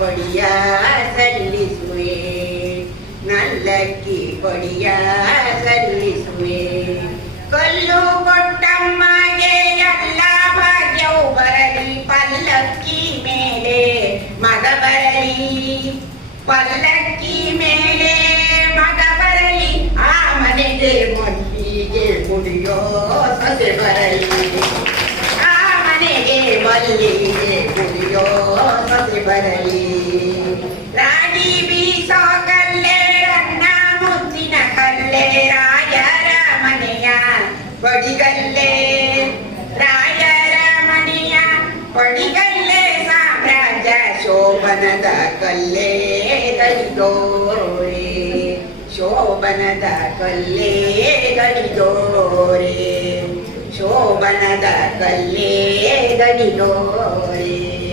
படியா சல்லி சுவே நல்ல படியா சல்லி சுவே கொல்லோ பொட்டம் மாகே எல்லா பாக்யோ பரலி பல்லக்கி மேலே மகபரலி பல்லக்கி மேலே மகபரலி ஆமனிது மொழியே முடியோ சசி பரலி ಕಲ್ಲೇ ಕಲಿದೋರೆ ಶೋಭನದ ಕಲ್ಲೇ pedalino,